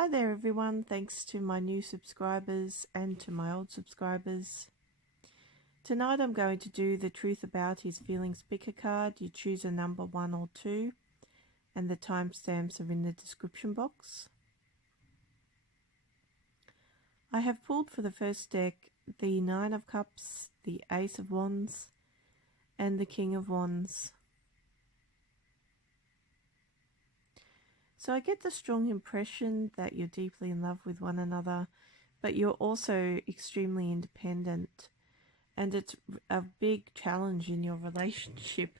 Hi there everyone, thanks to my new subscribers and to my old subscribers. Tonight I'm going to do the Truth About His Feelings picker card. You choose a number 1 or 2 and the timestamps are in the description box. I have pulled for the first deck the 9 of Cups, the Ace of Wands and the King of Wands. So I get the strong impression that you're deeply in love with one another, but you're also extremely independent. And it's a big challenge in your relationship,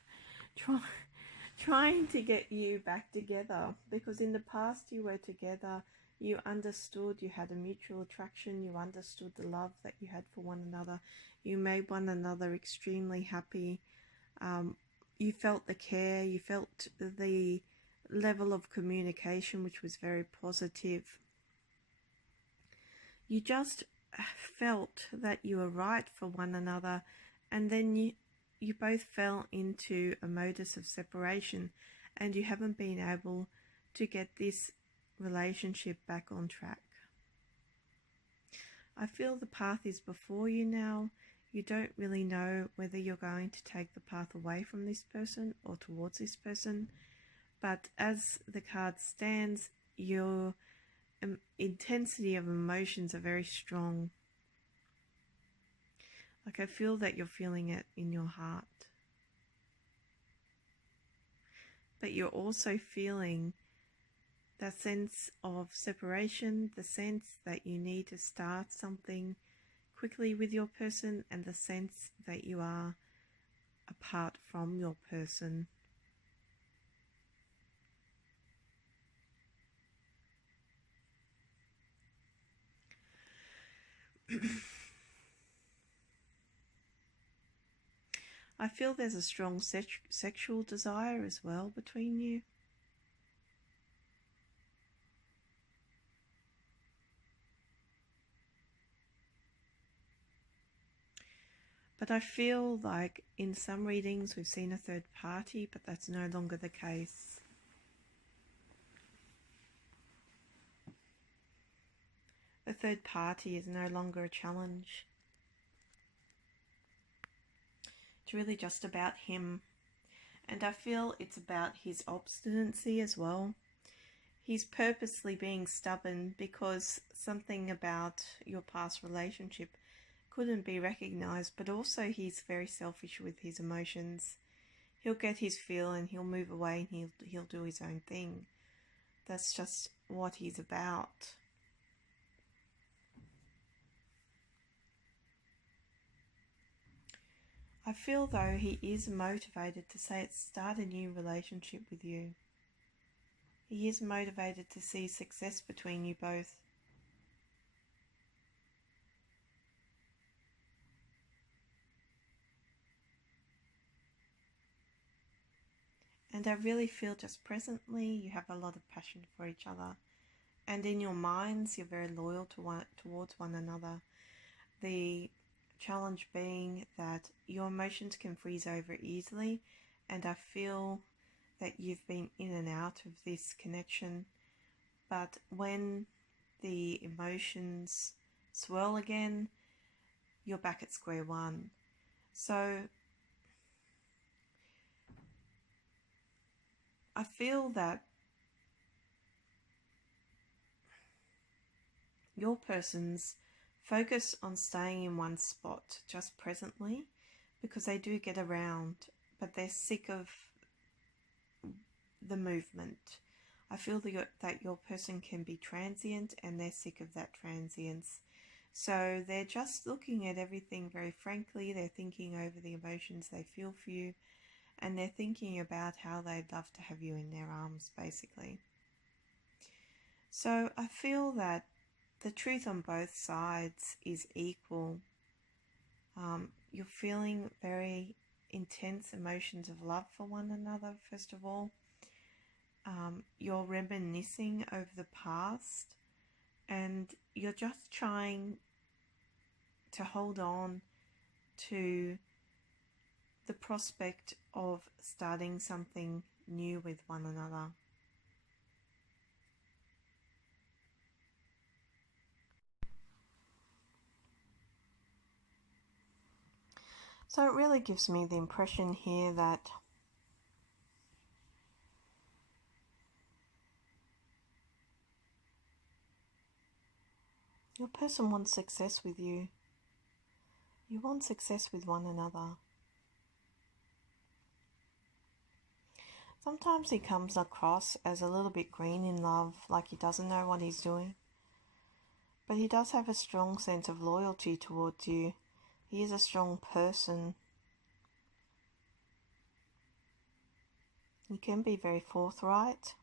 trying to get you back together. Because in the past you were together, you understood, you had a mutual attraction, you understood the love that you had for one another. You made one another extremely happy. You felt the care, you felt the level of communication which was very positive. You just felt that you were right for one another, and then you both fell into a modus of separation and you haven't been able to get this relationship back on track. I feel the path is before you now. You don't really know whether you're going to take the path away from this person or towards this person. But as the card stands, your intensity of emotions are very strong. Like I feel that you're feeling it in your heart. But you're also feeling that sense of separation, the sense that you need to start something quickly with your person, and the sense that you are apart from your person. I feel there's a strong sexual desire as well between you. But I feel like in some readings we've seen a third party, but that's no longer the case. The third party is no longer a challenge. It's really just about him. And I feel it's about his obstinacy as well. He's purposely being stubborn because something about your past relationship couldn't be recognized, but also he's very selfish with his emotions. He'll get his feel and he'll move away and he'll do his own thing. That's just what he's about. I feel though he is motivated to start a new relationship with you. He is motivated to see success between you both. And I really feel just presently you have a lot of passion for each other. And in your minds you're very loyal towards one another. The challenge being that your emotions can freeze over easily, and I feel that you've been in and out of this connection, but when the emotions swirl again, you're back at square one. So I feel that your person's focus on staying in one spot just presently, because they do get around, but they're sick of the movement. I feel that your person can be transient and they're sick of that transience. So they're just looking at everything very frankly. They're thinking over the emotions they feel for you, and they're thinking about how they'd love to have you in their arms, basically. So I feel that the truth on both sides is equal. You're feeling very intense emotions of love for one another, first of all. You're reminiscing over the past, and you're just trying to hold on to the prospect of starting something new with one another. So it really gives me the impression here that your person wants success with you. You want success with one another. Sometimes he comes across as a little bit green in love, like he doesn't know what he's doing. But he does have a strong sense of loyalty towards you. He is a strong person. He can be very forthright.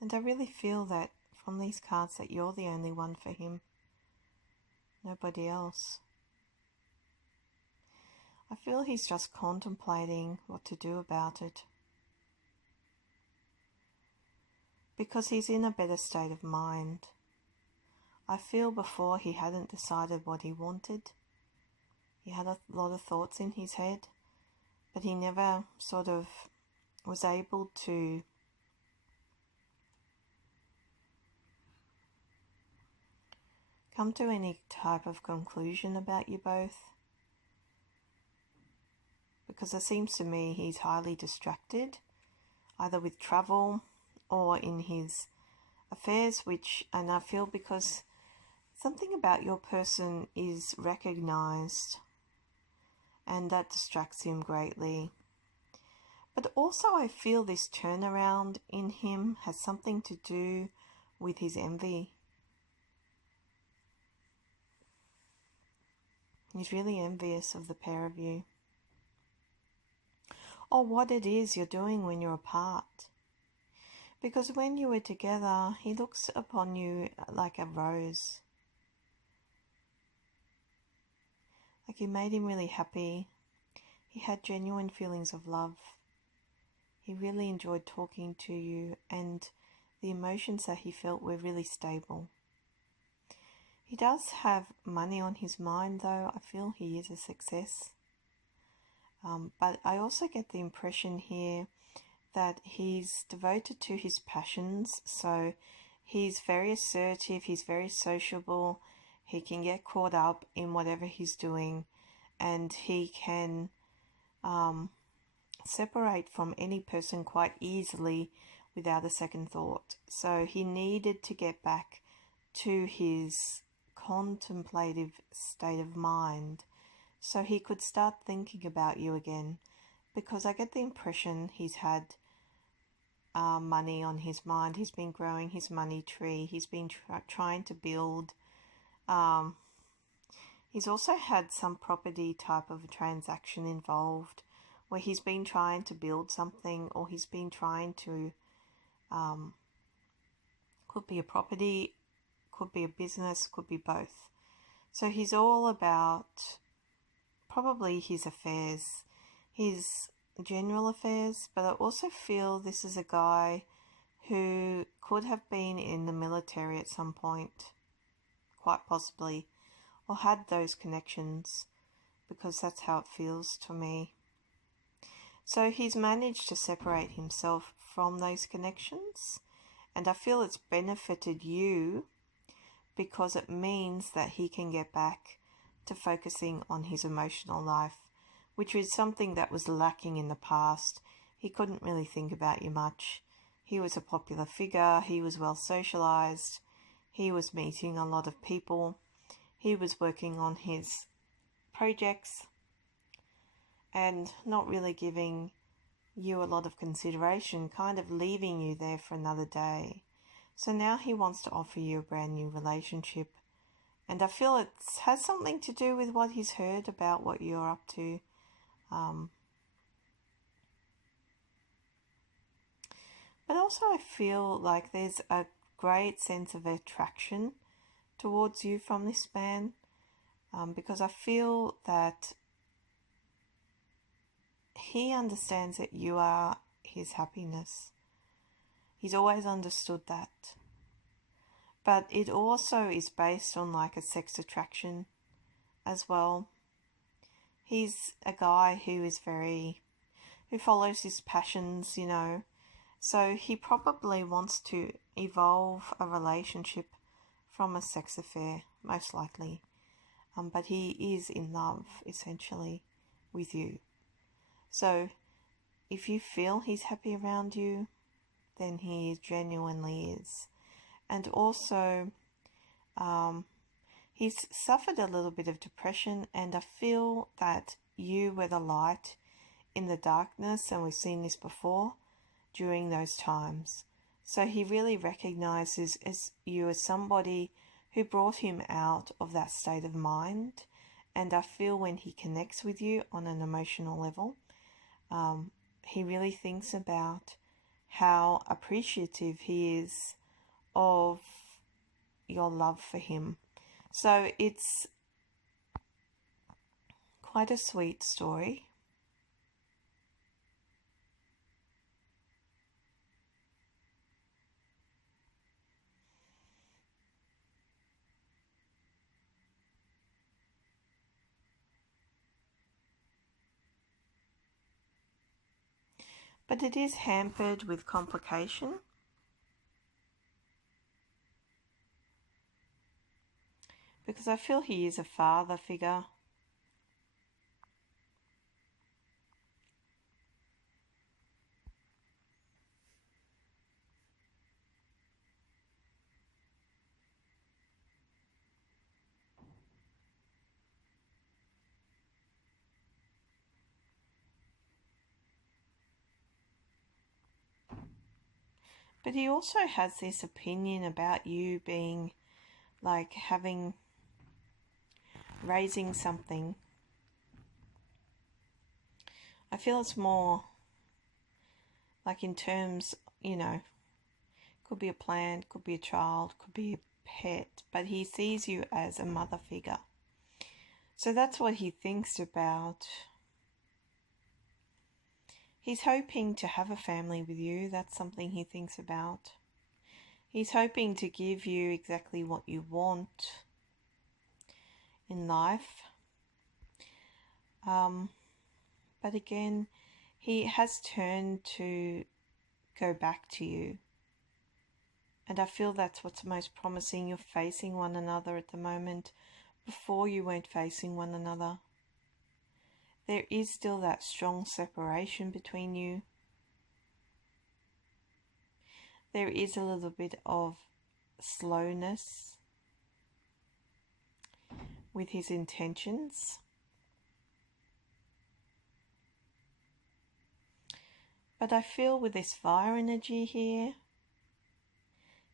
And I really feel that from these cards that you're the only one for him. Nobody else. I feel he's just contemplating what to do about it. Because he's in a better state of mind. I feel before he hadn't decided what he wanted. He had a lot of thoughts in his head, but he never sort of was able to come to any type of conclusion about you both. Because it seems to me he's highly distracted, either with travel or in his affairs, and I feel because something about your person is recognized and that distracts him greatly. But also I feel this turnaround in him has something to do with his envy. He's really envious of the pair of you. Or what it is you're doing when you're apart. Because when you were together, he looks upon you like a rose. Like you made him really happy. He had genuine feelings of love. He really enjoyed talking to you, and the emotions that he felt were really stable. He does have money on his mind, though. I feel he is a success. But I also get the impression here that he's devoted to his passions. So he's very assertive, he's very sociable, he can get caught up in whatever he's doing, and he can separate from any person quite easily without a second thought. So he needed to get back to his contemplative state of mind so he could start thinking about you again, because I get the impression he's had money on his mind. He's been growing his money tree. He's been trying to build. He's also had some property type of a transaction involved where he's been trying to build something, or he's been trying to, could be a property, could be a business, could be both. So he's all about probably his affairs, his general affairs, but I also feel this is a guy who could have been in the military at some point, quite possibly, or had those connections, because that's how it feels to me. So he's managed to separate himself from those connections, and I feel it's benefited you because it means that he can get back to focusing on his emotional life, which is something that was lacking in the past. He couldn't really think about you much. He was a popular figure, he was well socialized, he was meeting a lot of people, he was working on his projects and not really giving you a lot of consideration, kind of leaving you there for another day. So now he wants to offer you a brand new relationship. And I feel it has something to do with what he's heard about what you're up to. But also I feel like there's a great sense of attraction towards you from this man, because I feel that he understands that you are his happiness. He's always understood that. But it also is based on like a sex attraction as well. He's a guy who follows his passions, you know. So he probably wants to evolve a relationship from a sex affair, most likely. but he is in love, essentially, with you. So if you feel he's happy around you, then he genuinely is. And also, he's suffered a little bit of depression, and I feel that you were the light in the darkness, and we've seen this before, during those times. So he really recognizes you as somebody who brought him out of that state of mind. And I feel when he connects with you on an emotional level, he really thinks about how appreciative he is of your love for him. So it's quite a sweet story. But it is hampered with complication, because I feel he is a father figure. But he also has this opinion about you being like raising something. I feel it's more like in terms, could be a plant, could be a child, could be a pet, but he sees you as a mother figure. So that's what he thinks about. He's hoping to have a family with you. That's something he thinks about. He's hoping to give you exactly what you want in life. But again, he has turned to go back to you. And I feel that's what's most promising. You're facing one another at the moment. Before, you weren't facing one another. There is still that strong separation between you. There is a little bit of slowness with his intentions. But I feel with this fire energy here,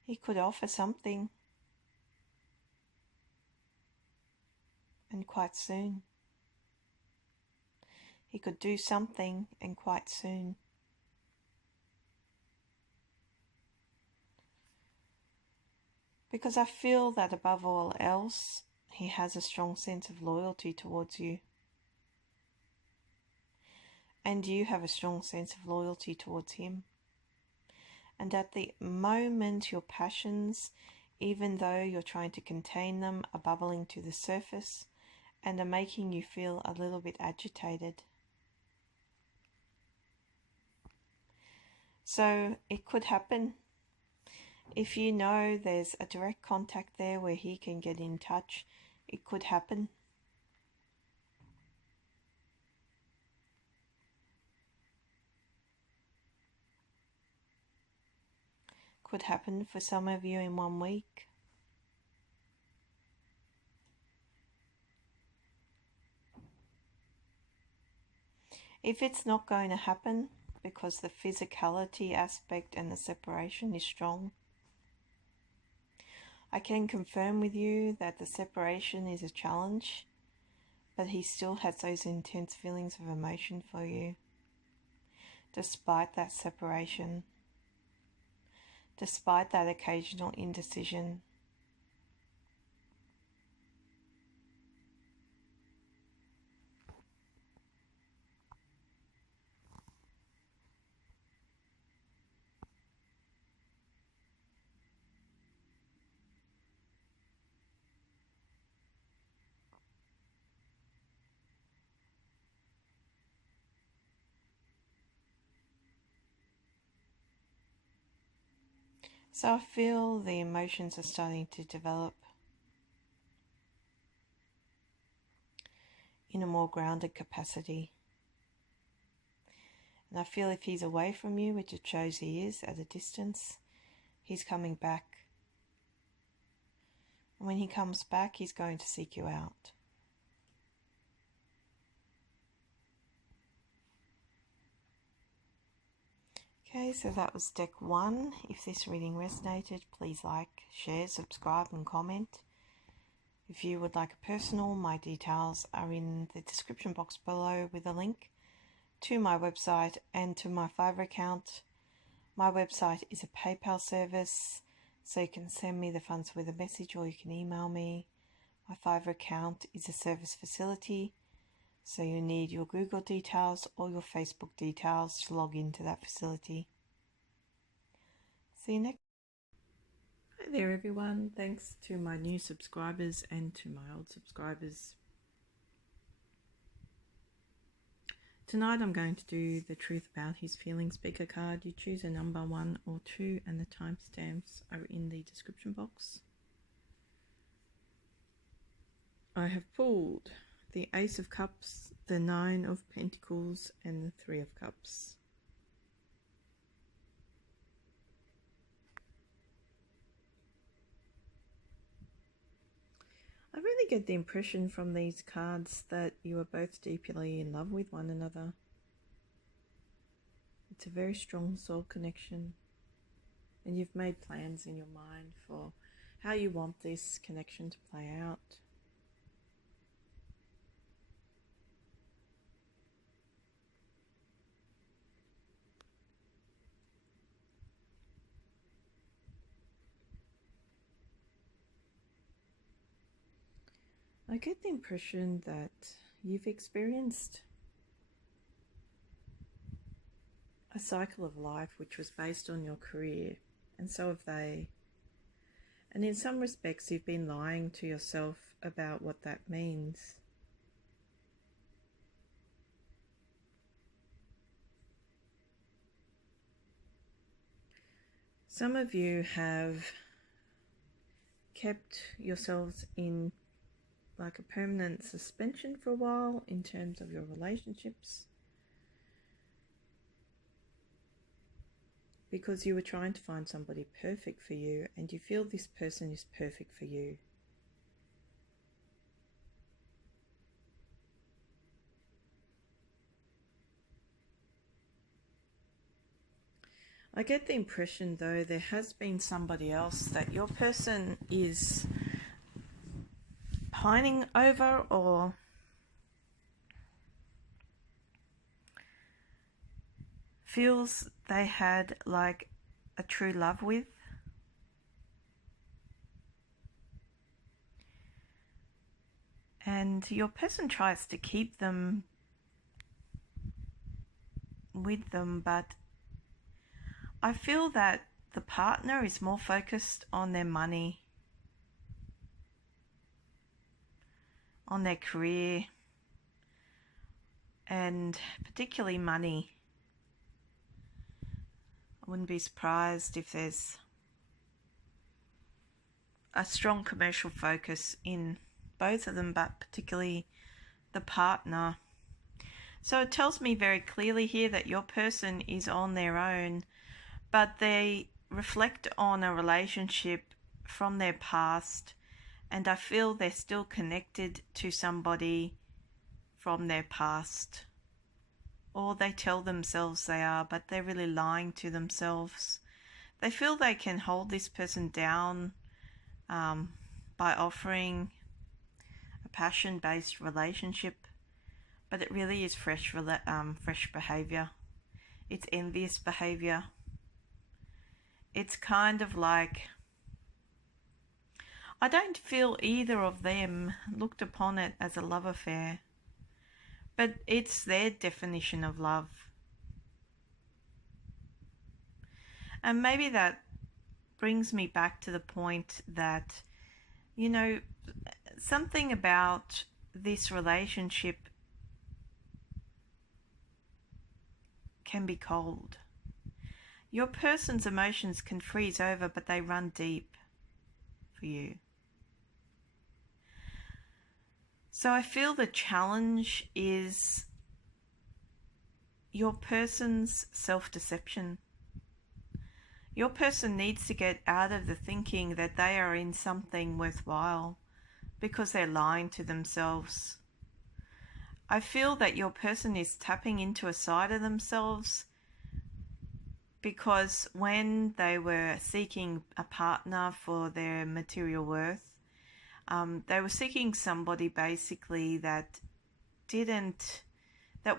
he could offer something. And quite soon. He could do something, and quite soon. Because I feel that above all else, he has a strong sense of loyalty towards you. And you have a strong sense of loyalty towards him. And at the moment, your passions, even though you're trying to contain them, are bubbling to the surface and are making you feel a little bit agitated. So it could happen. If you know there's a direct contact there where he can get in touch, it could happen. Could happen for some of you in 1 week. If it's not going to happen because the physicality aspect and the separation is strong, I can confirm with you that the separation is a challenge, but he still has those intense feelings of emotion for you, despite that separation, despite that occasional indecision. So I feel the emotions are starting to develop. in a more grounded capacity. And I feel if he's away from you, which it shows he is at a distance, he's coming back. And when he comes back, he's going to seek you out. Okay, so that was deck 1. If this reading resonated, please like, share, subscribe and comment. If you would like a personal, my details are in the description box below with a link to my website and to my Fiverr account. My website is a PayPal service, so you can send me the funds with a message or you can email me. My Fiverr account is a service facility, so you need your Google details or your Facebook details to log into that facility. See you next. Hi there everyone, thanks to my new subscribers and to my old subscribers. Tonight I'm going to do the Truth About His Feelings speaker card. You choose a number 1 or 2 and the timestamps are in the description box. I have pulled the Ace of Cups, the 9 of Pentacles and the 3 of Cups. I really get the impression from these cards that you are both deeply in love with one another. It's a very strong soul connection, and you've made plans in your mind for how you want this connection to play out. I get the impression that you've experienced a cycle of life which was based on your career, and so have they. And in some respects, you've been lying to yourself about what that means. Some of you have kept yourselves in like a permanent suspension for a while in terms of your relationships, because you were trying to find somebody perfect for you and you feel this person is perfect for you. I get the impression though there has been somebody else that your person is pining over or feels they had like a true love with. And your person tries to keep them with them, but I feel that the partner is more focused on their money, on their career, and particularly money. I wouldn't be surprised if there's a strong commercial focus in both of them, but particularly the partner. So it tells me very clearly here that your person is on their own, but they reflect on a relationship from their past, and I feel they're still connected to somebody from their past. Or they tell themselves they are, but they're really lying to themselves. They feel they can hold this person down by offering a passion-based relationship, but it really is fresh behavior. It's envious behavior. It's kind of like, I don't feel either of them looked upon it as a love affair, but it's their definition of love. And maybe that brings me back to the point that, you know, something about this relationship can be cold. Your person's emotions can freeze over, but they run deep for you. So I feel the challenge is your person's self-deception. Your person needs to get out of the thinking that they are in something worthwhile because they're lying to themselves. I feel that your person is tapping into a side of themselves because when they were seeking a partner for their material worth, they were seeking somebody basically that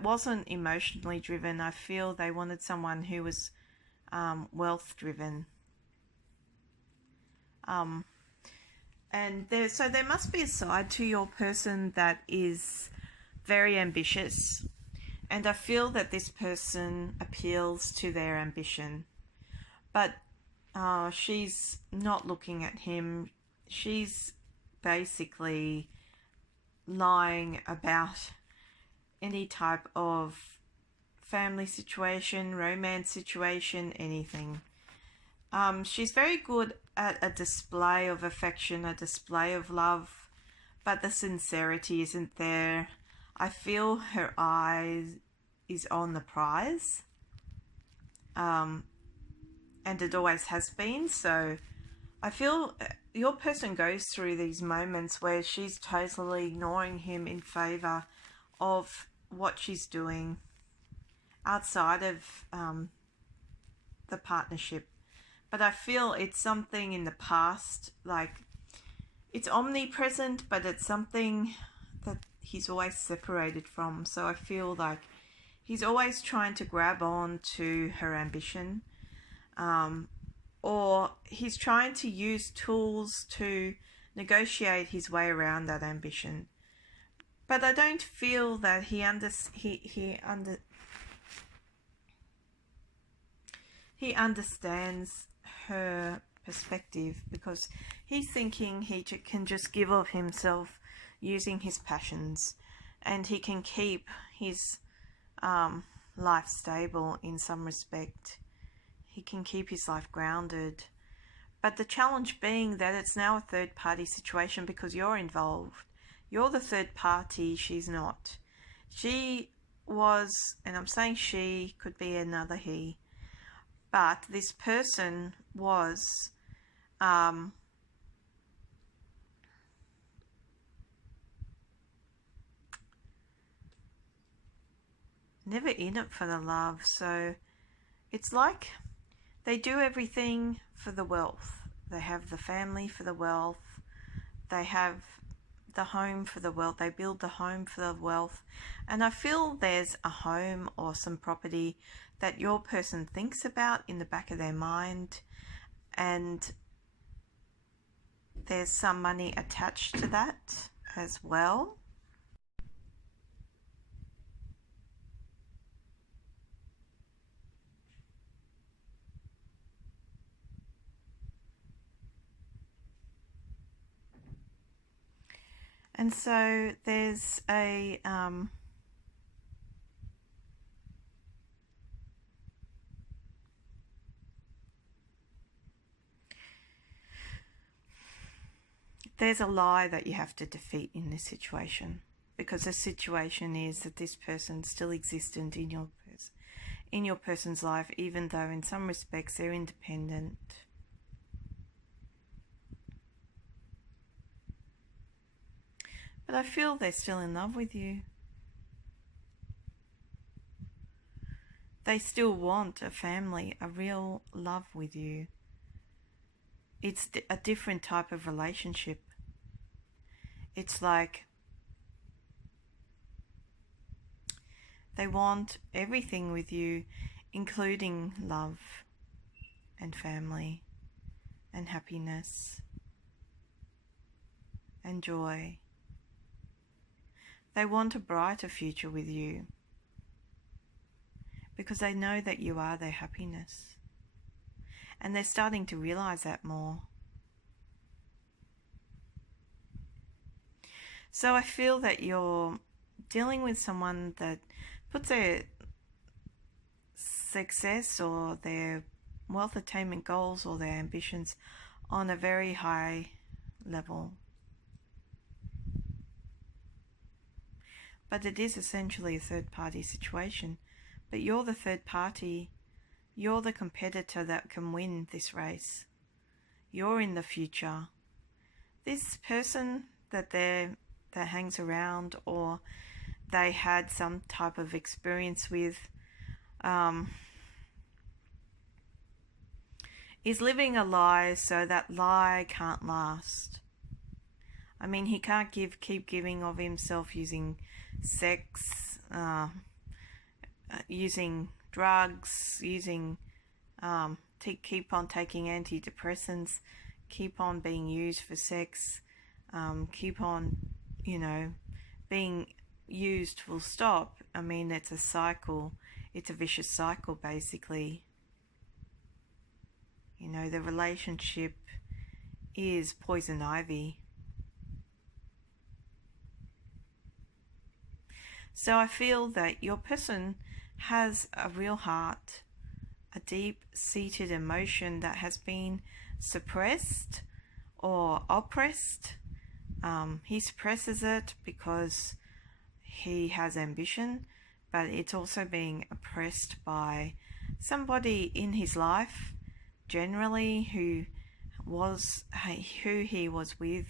wasn't emotionally driven. I feel they wanted someone who was wealth driven. So there must be a side to your person that is very ambitious. And I feel that this person appeals to their ambition. But she's not looking at him. She's basically lying about any type of family situation, romance situation, anything. She's very good at a display of affection, a display of love, but the sincerity isn't there. I feel her eye is on the prize, and it always has been. So I feel your person goes through these moments where she's totally ignoring him in favor of what she's doing outside of the partnership. But I feel it's something in the past, like it's omnipresent, but it's something that he's always separated from. So I feel like he's always trying to grab on to her ambition, or he's trying to use tools to negotiate his way around that ambition. But I don't feel that he understands her perspective, because he's thinking he can just give of himself using his passions, and he can keep his life stable in some respect. He can keep his life grounded. But the challenge being that it's now a third party situation because you're involved. You're the third party, she's not. She was, and I'm saying she, could be another he, but this person was never in it for the love. So it's like they do everything for the wealth. They have the family for the wealth. They have the home for the wealth. They build the home for the wealth. And I feel there's a home or some property that your person thinks about in the back of their mind, and there's some money attached to that as well. And so there's there's a lie that you have to defeat in this situation, because the situation is that this person's still existent in your person's life, even though in some respects they're independent. But I feel they're still in love with you. They still want a family, a real love with you. It's a different type of relationship. It's like they want everything with you, including love and family and happiness and joy. They want a brighter future with you because they know that you are their happiness. And they're starting to realize that more. So I feel that you're dealing with someone that puts their success or their wealth attainment goals or their ambitions on a very high level. but it is essentially a third party situation. But you're the third party. You're the competitor that can win this race. You're in the future. This person that hangs around, or they had some type of experience with, is living a lie, so that lie can't last. I mean, he can't keep giving of himself using sex, using drugs, keep on taking antidepressants, keep on being used for sex, keep on, being used full stop. I mean, it's a cycle. It's a vicious cycle, basically. The relationship is poison ivy. So I feel that your person has a real heart, a deep-seated emotion that has been suppressed or oppressed. He suppresses it because he has ambition, but it's also being oppressed by somebody in his life, generally who he was with,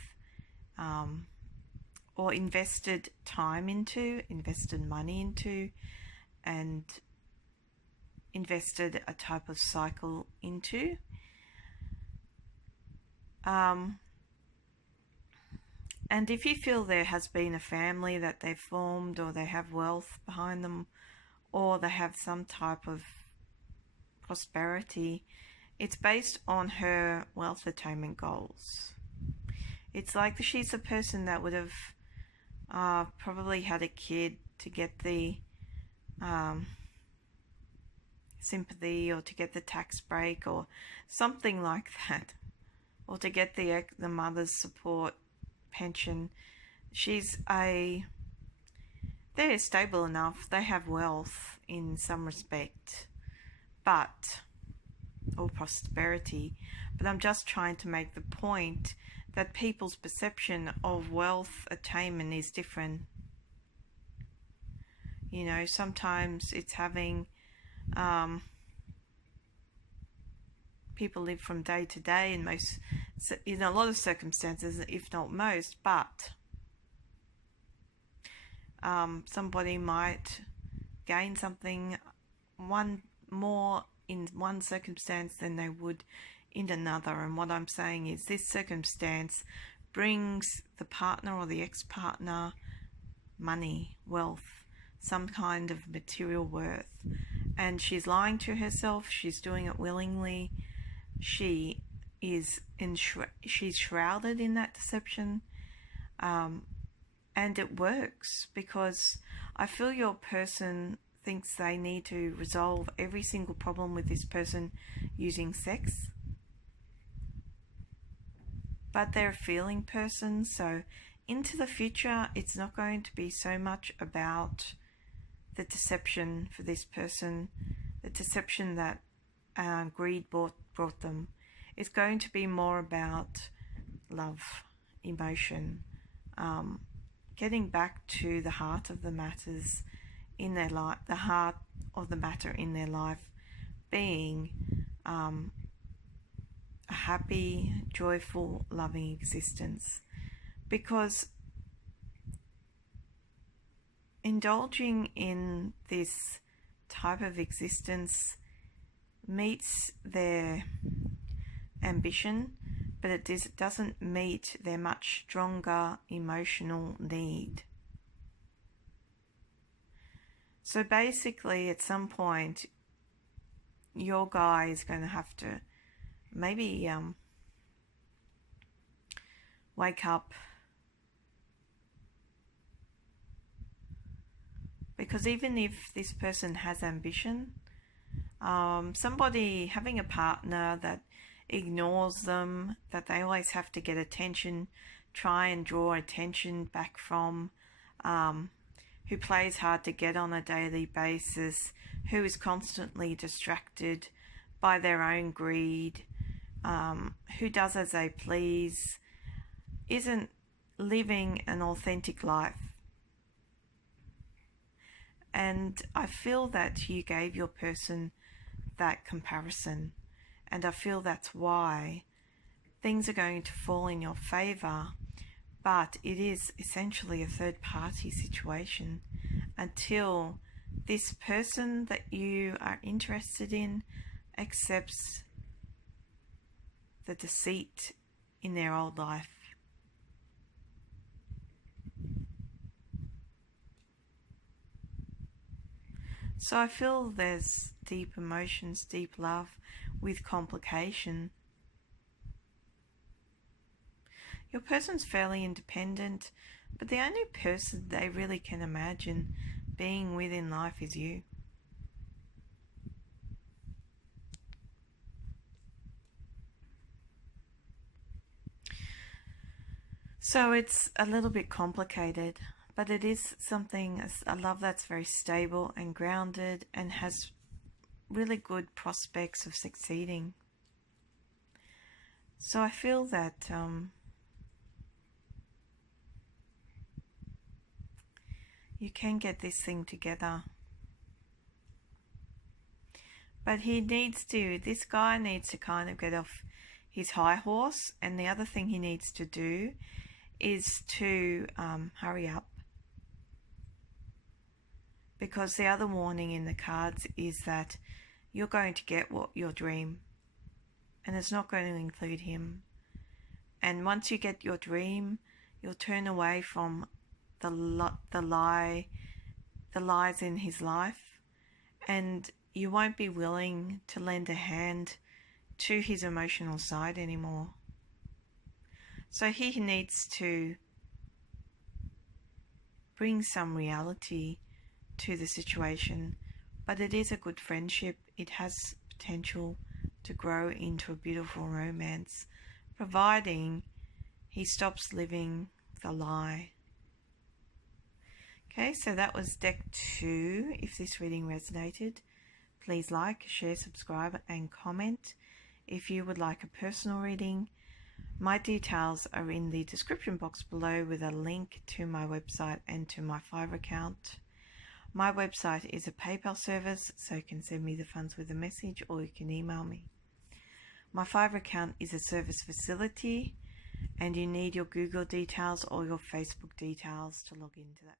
or invested time into, invested money into, and invested a type of cycle into. And if you feel there has been a family that they've formed, or they have wealth behind them, or they have some type of prosperity, it's based on her wealth attainment goals. It's like she's a person that would have probably had a kid to get the sympathy, or to get the tax break, or something like that, or to get the mother's support pension. They're stable enough, they have wealth in some respect, or prosperity, but I'm just trying to make the point that people's perception of wealth attainment is different. Sometimes it's having people live from day to day in a lot of circumstances, if not most, but somebody might gain something more in one circumstance than they would in another. And what I'm saying is, this circumstance brings the partner or the ex-partner money, wealth, some kind of material worth, and she's lying to herself. She's doing it willingly. She's shrouded in that deception, and it works because I feel your person thinks they need to resolve every single problem with this person using sex, but they're a feeling person. So into the future, it's not going to be so much about the deception for this person, the deception that greed brought them. It's going to be more about love, emotion, getting back to the heart of the matters in their life, the heart of the matter in their life being a happy, joyful, loving existence. Because indulging in this type of existence meets their ambition, but it doesn't meet their much stronger emotional need. So basically, at some point, your guy is going to have to maybe wake up, because even if this person has ambition, somebody having a partner that ignores them, that they always have to get attention, try and draw attention back from, who plays hard to get on a daily basis, who is constantly distracted by their own greed, who does as they please, isn't living an authentic life. And I feel that you gave your person that comparison, and I feel that's why things are going to fall in your favor, but it is essentially a third party situation until this person that you are interested in accepts the deceit in their old life. So I feel there's deep emotions, deep love with complication. Your person's fairly independent, but the only person they really can imagine being with in life is you. So it's a little bit complicated, but it is something, a love that's very stable and grounded and has really good prospects of succeeding. So I feel that you can get this thing together. But this guy needs to kind of get off his high horse, and the other thing he needs to do is to hurry up. Because the other warning in the cards is that you're going to get your dream, and it's not going to include him. And once you get your dream, you'll turn away from the lies in his life, and you won't be willing to lend a hand to his emotional side anymore. So he needs to bring some reality to the situation, but it is a good friendship. It has potential to grow into a beautiful romance, providing he stops living the lie. Okay, so that was deck 2. If this reading resonated, please like, share, subscribe, and comment. If you would like a personal reading, my details are in the description box below with a link to my website and to my Fiverr account. My website is a PayPal service, so you can send me the funds with a message or you can email me. My Fiverr account is a service facility, and you need your Google details or your Facebook details to log into that.